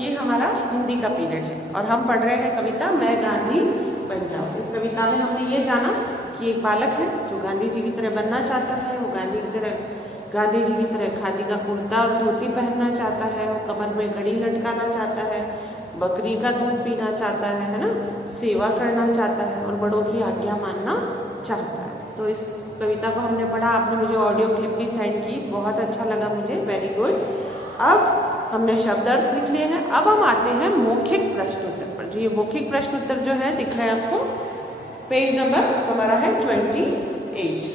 ये हमारा हिंदी का पीरियड है और हम पढ़ रहे हैं कविता मैं गांधी बन जाऊँ। इस कविता में हमने ये जाना कि एक बालक है जो गांधी जी की तरह बनना चाहता है। वो गांधी जी की तरह खादी का कुर्ता और धोती पहनना चाहता है। वो कमर में घड़ी लटकाना चाहता है, बकरी का दूध पीना चाहता है ना, सेवा करना चाहता है और बड़ों की आज्ञा मानना चाहता है। तो इस कविता को हमने पढ़ा, आपने मुझे ऑडियो क्लिप भी सेंड की, बहुत अच्छा लगा मुझे, वेरी गुड। अब हमने शब्द अर्थ लिख लिए हैं। अब हम आते हैं मौखिक प्रश्न उत्तर पर। जो ये मौखिक प्रश्न उत्तर जो है दिख रहा है आपको, पेज नंबर हमारा है 28।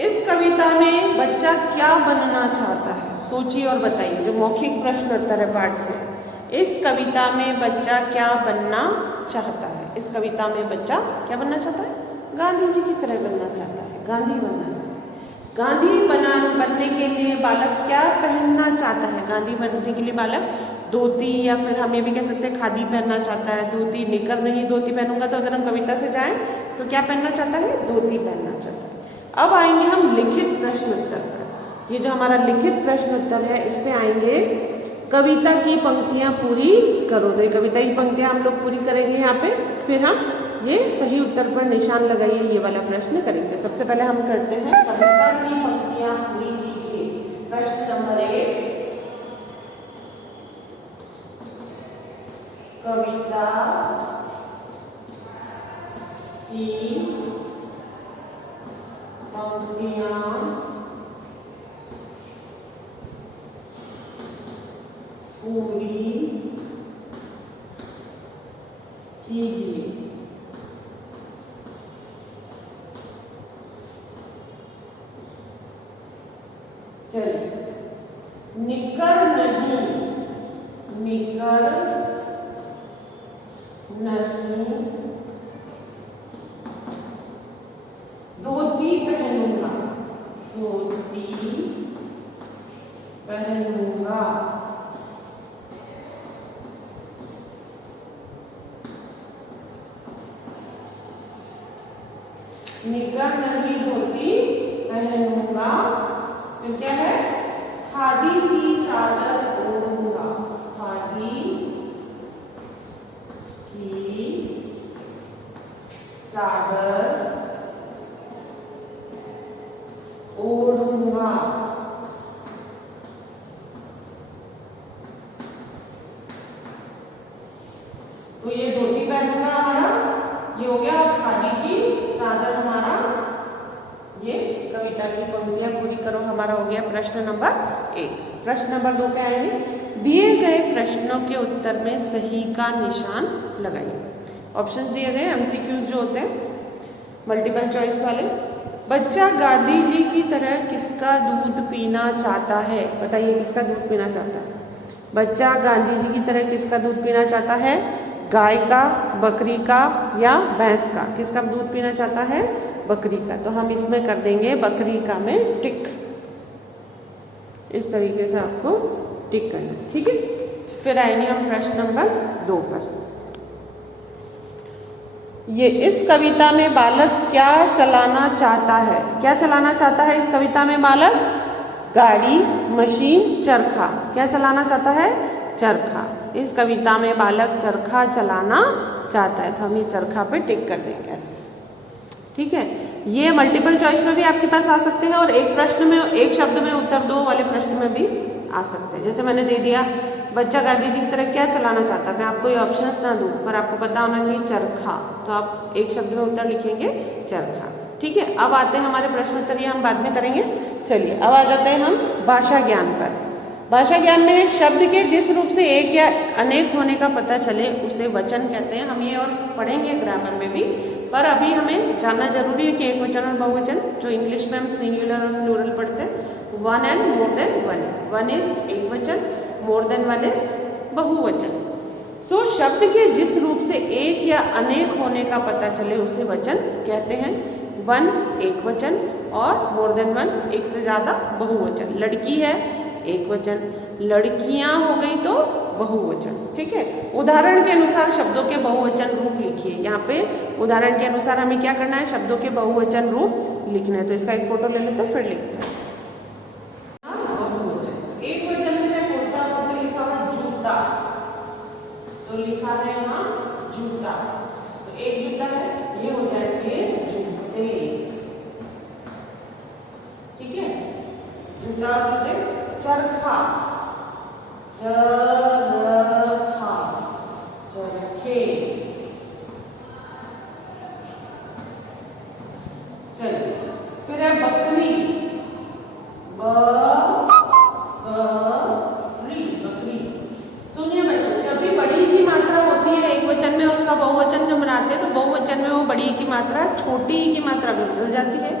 इस कविता में बच्चा क्या बनना चाहता है, सोचिए और बताइए। जो मौखिक प्रश्न उत्तर है पाठ से, इस कविता में बच्चा क्या बनना चाहता है? इस कविता में बच्चा क्या बनना चाहता है? गांधी जी की तरह बनना चाहता है, गांधी बनना चाहता है। गांधी बनने के लिए बालक क्या पहनना चाहता है? गांधी बनने के लिए बालक धोती, या फिर हम ये भी कह सकते हैं खादी पहनना चाहता है। धोती, निकर नहीं, धोती पहनूंगा तो अगर हम कविता से जाएं तो क्या पहनना चाहता है? धोती पहनना चाहता है। अब आएंगे हम लिखित प्रश्न उत्तर पर। ये जो हमारा लिखित प्रश्न उत्तर है, इस पे आएंगे कविता की पंक्तियां पूरी करो। तो ये कविता की पंक्तियां हम लोग पूरी करेंगे यहाँ पे, फिर हम ये सही उत्तर पर निशान लगाइए, ये वाला प्रश्न करेंगे। सबसे पहले हम करते हैं कविता की पंक्तियां पूरी कीजिए। प्रश्न नंबर 1, कविता की पंक्तियां पूरी कीजिए। चलिए, निकर नहीं, निकर नहीं, धोती पहनूंगा, धोती पहनूंगा। निकर नहीं, धोती पहनूंगा। फिर क्या है? खादी की चादर ओढ़ूंगा, खादी की चादर ओढ़ूंगा। तो ये धोती पहनूंगा हमारा ये हो गया, और खादी की चादर हमारा ये कविता की पंक्तियां पूरी करो हमारा हो गया प्रश्न नंबर 1। प्रश्न नंबर 2 पे आएंगे, दिए गए प्रश्नों के उत्तर में सही का निशान लगाइए। ऑप्शंस दिए गए, एमसीक्यूज जो होते हैं मल्टीपल चॉइस वाले। बच्चा गांधी जी की तरह किसका दूध पीना चाहता है? बताइए, किसका दूध पीना चाहता है? बच्चा गांधी जी की तरह किसका दूध पीना चाहता है? गाय का, बकरी का या भैंस का? किसका दूध पीना चाहता है? बकरी का। तो हम इसमें कर देंगे बकरी का में टिक। इस तरीके से आपको टिक करना, ठीक है। फिर आएंगे हम प्रश्न नंबर 2 पर। ये इस कविता में बालक क्या चलाना चाहता है? क्या चलाना चाहता है इस कविता में बालक? गाड़ी, मशीन, चरखा। क्या चलाना चाहता है? चरखा। इस कविता में बालक चरखा चलाना चाहता है, तो हम ये चरखा पे टिक कर देंगे ऐसे, ठीक है। ये मल्टीपल चॉइस में भी आपके पास आ सकते हैं और एक प्रश्न में, एक शब्द में उत्तर दो वाले प्रश्न में भी आ सकते हैं। जैसे मैंने दे दिया, बच्चा गांधी जी की तरह क्या चलाना चाहता है। मैं आपको ये ऑप्शंस ना दूं, पर आपको पता होना चाहिए चरखा, तो आप एक शब्द में उत्तर लिखेंगे चरखा, ठीक है। अब आते हैं हमारे प्रश्न उत्तर, ये हम बाद में करेंगे। चलिए, अब आ जाते हैं हम भाषा ज्ञान पर। भाषा ज्ञान में शब्द के जिस रूप से एक या अनेक होने का पता चले उसे वचन कहते हैं। हम ये और पढ़ेंगे ग्रामर में भी, पर अभी हमें जानना जरूरी है कि एक वचन और बहुवचन, जो इंग्लिश में हम सिंगुलर और प्लूरल पढ़ते हैं, one and more than one. One is एक वचन, मोर देन वन इज बहुवचन। सो शब्द के जिस रूप से एक या अनेक होने का पता चले उसे वचन कहते हैं। वन एक वचन और मोर देन वन एक से ज्यादा बहुवचन। लड़की है एक वचन, लड़कियां हो गई तो बहुवचन। ठीक है, उदाहरण के अनुसार शब्दों के बहुवचन रूप लिखिए। यहाँ पे उदाहरण के अनुसार हमें क्या करना है, शब्दों के बहुवचन रूप लिखना है। तो इसका एक फोटो ले लेते हैं, फिर लिखते हैं। बहुवचन एक वचन में कुर्ता कुर्ते लिखा हुआ जूता, तो लिखा है यहाँ जूता, तो एक जूता है, ये हो जाएंगे जूते। ठीक है, जूता और जूते। चरखा, चरखा, चरखे। चलिए, फिर है बकरी, बकरी, बकरी। सुनिए बच्चों, जब भी बड़ी की मात्रा होती है एक वचन में और उसका बहुवचन जब बनाते हैं तो बहुवचन में वो बड़ी की मात्रा छोटी की मात्रा में बदल जाती है,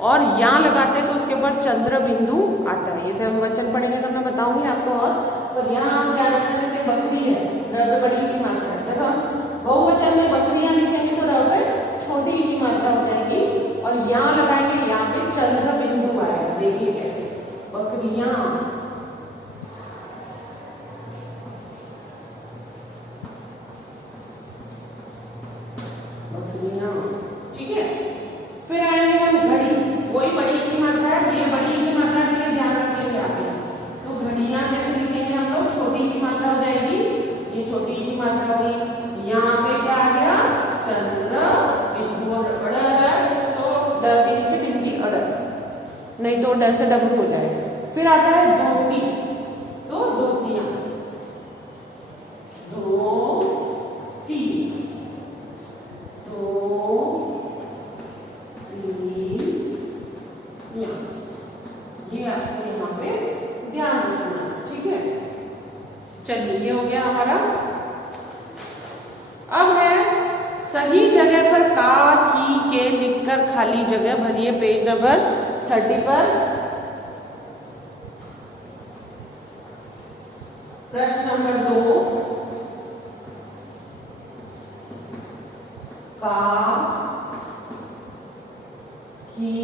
और यहाँ लगाते हैं तो उसके ऊपर चंद्र बिंदु आता है। जैसे हम वचन पढ़ेंगे तो मैं बताऊंगी आपको, और पर यहाँ हम ध्यान रखना, जैसे बकरी है, र बड़ी की मात्रा, जब हम बहुवचन में बकरियां लिखेंगे तो र पे छोटी की मात्रा हो जाएगी, और यहाँ लगाएंगे, यहाँ पे चंद्र बिंदु आएगा। देखिए कैसे, बकरियां, बकरियां। ठीक है, फिर आएंगे हम घड़ी, वही बड़ी की मात्रा है, ये बड़ी की मात्रा के लिए ध्यान रखेंगे आगे। तो घड़ियां कैसे लिखेंगे हम लोग, छोटी की मात्रा हो जाएगी, ये छोटी की मात्रा होगी। यहाँ पे क्या आ गया, चंद्र बिंदु, और अड़, तो ड के नीचे बिंदी अड़, नहीं तो ड से डब्लू हो जाएगा। फिर आता है धोती, तो धोतियां, धोती, ये आपको यहाँ पे ध्यान रखना। ठीक है, चलिए ये हो गया हमारा। अब है सही जगह पर का, की, के लिखकर खाली जगह भरिए। पेज नंबर 30 पर प्रश्न नंबर 2, का, की,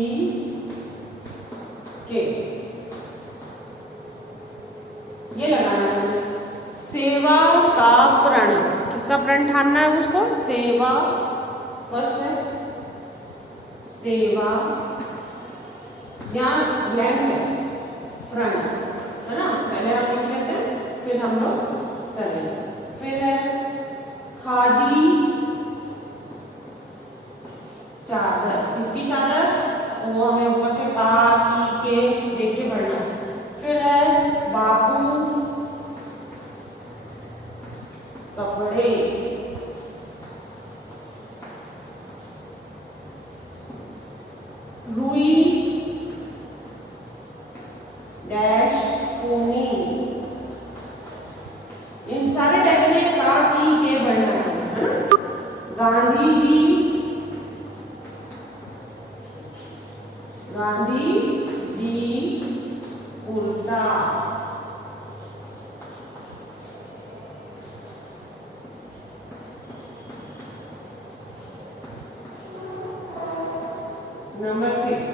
के, ये लगाना है। सेवा का प्रण, किसका प्रण ठानना है उसको, सेवा फर्स्ट है, सेवा, यहाँ ब्लैंक है, प्रण है ना, पहले आप लिख लेते हैं फिर हम लोग करेंगे। फिर है खादी चादर, किसकी चादर, वो हमें ऊपर से का, की, के देख के पढ़ना है। फिर है बापू कपड़े, रुई डैश पूनी, इन सारे डैश में का, की, के पढ़ना है। गांधी जी, गांधी जी कुर्ता, नंबर 6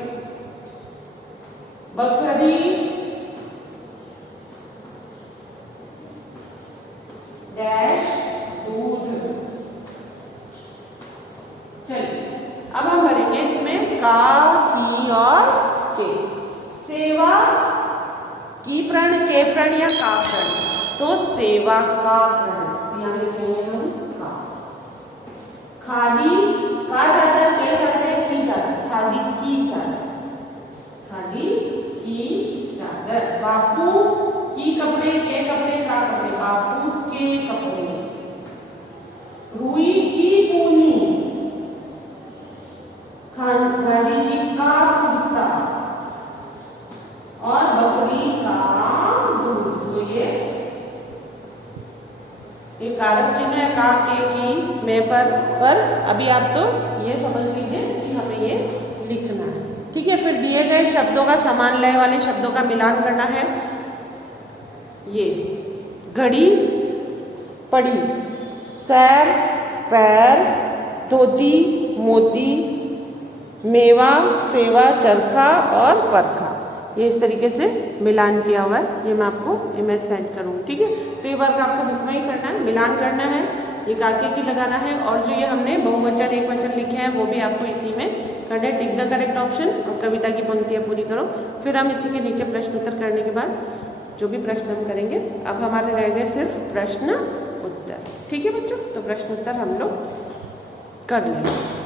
बकरी डैश दूध। चलिए अब हम भरेंगे इसमें का, की और के। सेवा की प्रण, के प्रण या का प्रण, तो सेवा का प्रण, यहाँ लिखेंगे हम का। खादी का चादर, के चादर है, की चादर, खादी की चादर, खादी की चादर। बापू की कपड़े, के कपड़े, का कपड़े, बापू के कपड़े। रुई की पूनी, गांधी जी का कुर्ता, और बकरी का दूध। तो ये कारक चिन्ह है, का, के, की, में, पर अभी आप तो ये समझ लीजिए कि हमें ये लिखना है। ठीक है, फिर दिए गए शब्दों का समान लय वाले शब्दों का मिलान करना है। ये घड़ी, पड़ी, सैर, पैर, धोती, मोती, मेवा, सेवा, चरखा और परखा। ये इस तरीके से मिलान किया हुआ है, ये मैं आपको इमेज सेंड करूँगी, ठीक है। तो ये वर्क आपको बुक में ही करना है, मिलान करना है, ये काके की लगाना है, और जो ये हमने बहुवचन एक वचन लिखे हैं वो भी आपको इसी में करना है। टिक द करेक्ट ऑप्शन और कविता की पंक्तियाँ पूरी करो। फिर हम इसी के नीचे प्रश्न उत्तर करने के बाद जो भी प्रश्न हम करेंगे, अब हमारे रह गए सिर्फ प्रश्न उत्तर, ठीक है बच्चों। तो प्रश्न उत्तर हम लोग कर लेंगे।